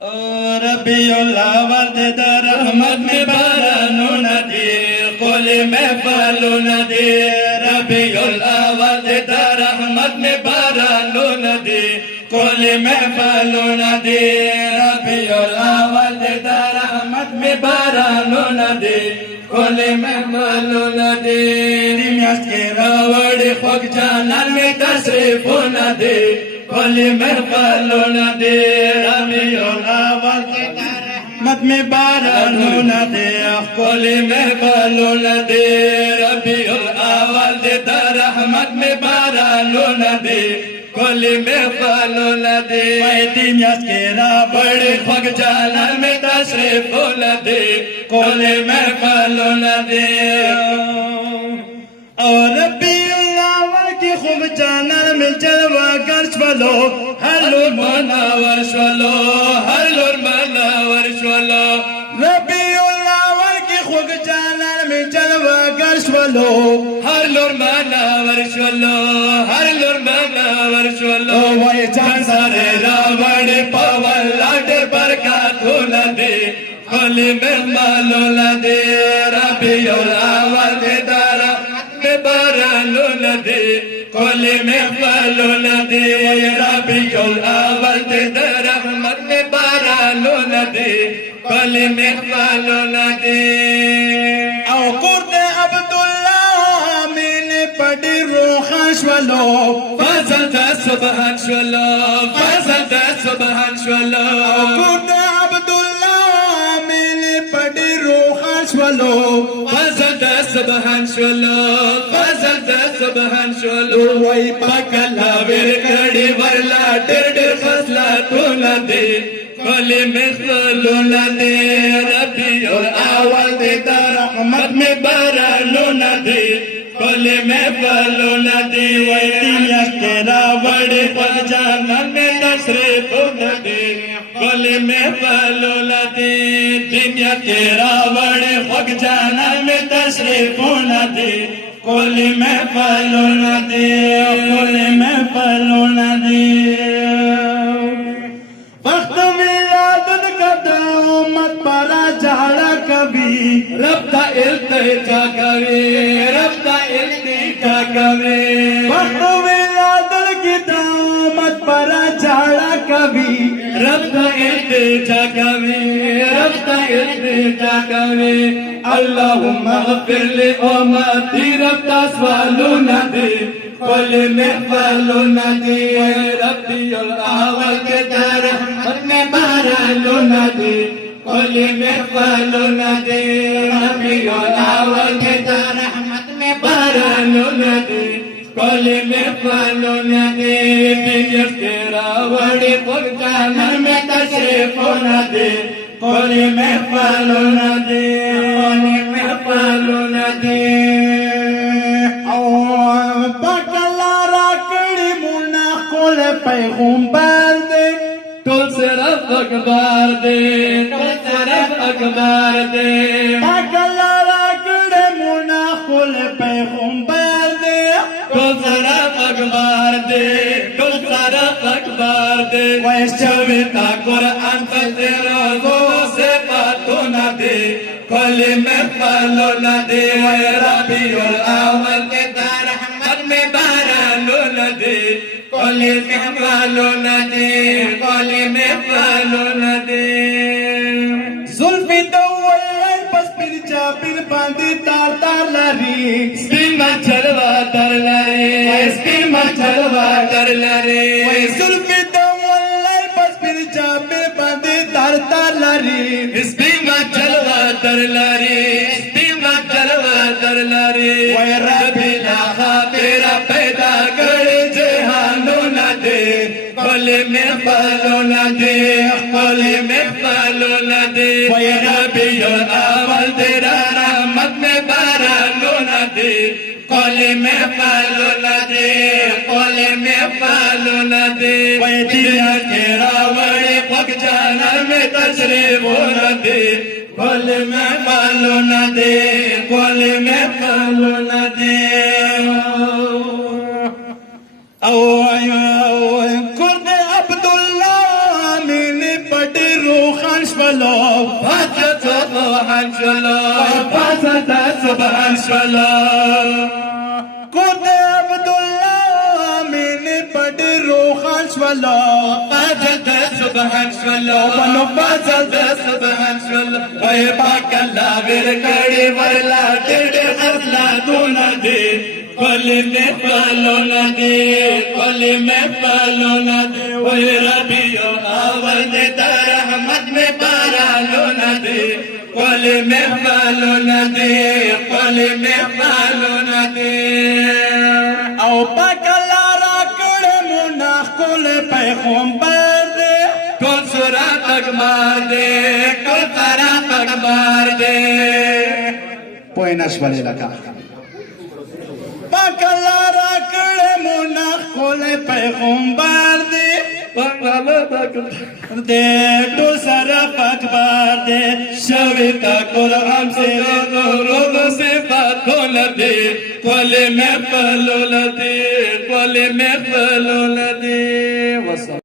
और रबीउल अव्वल दे रहमत में बारानो नदी कोले महफलो नदी रबीउल अव्वल दे रहमत में बारानो नदी कोले महफलो नदी रबीउल अव्वल दे रहमत में बारानो नदी कोले महफलो नदी नियाज के रावड़ खोक जानन में तशरीफो नदी कोले महफलो नदी रबीउल अव्वल दे रहमत में बारानो नदी कोले महफलो नदी रबीउल अव्वल दे रहमत में बारानो नदी कोले महफलो नदी दुनियाज के रावड़ खोक जानन में तशरीफो नदी कोले महफलो नदी और रबीउल अव्वल की खूब जानन में जलवा गर्श वलो हलो मनावर शलो हलो मनावर शलो रबीउल अव्वल की खूब जानन में जलवा गर्श वलो हलो मनावर शलो हलो मनावर शलो वही जान सारे रावण पवन लाडे बरकत नदी कोले महफलो नदी रबीउल अव्वल दे बारानो नदी कोले महफलो नदी रबीउल अव्वल दे रहमत में बारानो नदी कोले महफलो नदी औ कुर्ते अब्दुल्लाह मैंने पढ़ी रोखाश वलो फजल दा सुबहान शलो फजल दा सुबहान शलो कुर्ते अब्दुल्लाह मैंने पढ़ी रोखाश वलो फजल दा सुबहान शलो फजल दा सुबहान शलो वही पकला वीर कड़ी वरला डेढ़ फसला तो नदी कोले महफलो नदी रबीउल अव्वल दे रहमत में बारानो नदी कोले महफलो नदी वही दुनियाज के रावड़ खोक जानन में तशरीफो नदी कोले महफलो नदी दुनियाज के रावड़ खोक जानन में तशरीफो नदी कोले महफलो नदी कोले महफलो नदी वक्त विलादत का दामत परा झाड़ा कभी रब्ता इल्तिजा कभी रब्ता इल्तिजा कभी वक्त विलादत की दामत परा झाड़ा कभी रब्ता इल्तिजा कभी रब्ता इल्तिजा कभी अल्लाहुम्मा ग़फिर ली उम्मती रब्ता सवालो नदी कोले महफलो नदी रबीउल अव्वल के रहमत में बारानो नदी कोले महफलो नदी रबीउल अव्वल के रहमत में बारानो नदी कोले महफलो नदी दुनियाज के रावड़ खोक जानन में तशरीफो नदी कोले महफलो नदी कोले महफलो नदी पैगंबर दे तुल सिर्फ अखबार दे तुल सिर्फ अखबार दे पगला रागड़े मुना कुल पैगंबर दे तुल सिर्फ अखबार दे तुल सिर्फ अखबार दे वैश्विता कुरान पे रोज़ों से बातों न दे कोले महफलो नदी रबीउल अव्वल के रहमत में बारानो नदी कोले महफलो नदी कोले महफलो नदी जुल्फी दौल बस फिर जाबिर बांधी तार तार लरी स्पीमा चलवा तर लरे स्पीमा चलवा तर लरे जुल्फी दौल बस फिर जाबिर बांधी तार तार लरी स्पीमा चलवा तर लरे स्पीमा चलवा तर लरे वह रबीला तेरा पैदा कर कोले महफलो नदी कोले महफलो नदी वही रबीउल अव्वल दे रहमत में बारानो नदी कोले महफलो नदी कोले महफलो नदी वही दुनियाज के रावड़ खोक जानन में तशरीफो नदी कोले महफलो नदी कोले महफलो नदी कुर्द अब्दुल्लाह मैंने पढ़ी شولو فاتت سبحان شولو فاتت سبحان شولو کوته عبدالله امین پډ روخان شولو فاتت سبحان شولو ونو فاتت سبحان شولو وای پاک الله ور کړي ورلا ډېر خپل دون دي کلی میں پالو ندی کلی میں پالو ندی وی ربیو آورد در رحمت میں پارالو ندی کلی میں پالو ندی کلی میں پالو ندی او پاکلا را کڑ مناخ کل پیغمبر دے کل سورات اکبار دے کل سورات اکبار دے Buenas, Valera. پاکلا را کڑے مناخ کھولے پیغمبر دے دے تو سرف اکبر دے شویتا قرآن سے روگ سے باتوں لدے کھولے میں پلو لدے کھولے میں پلو لدے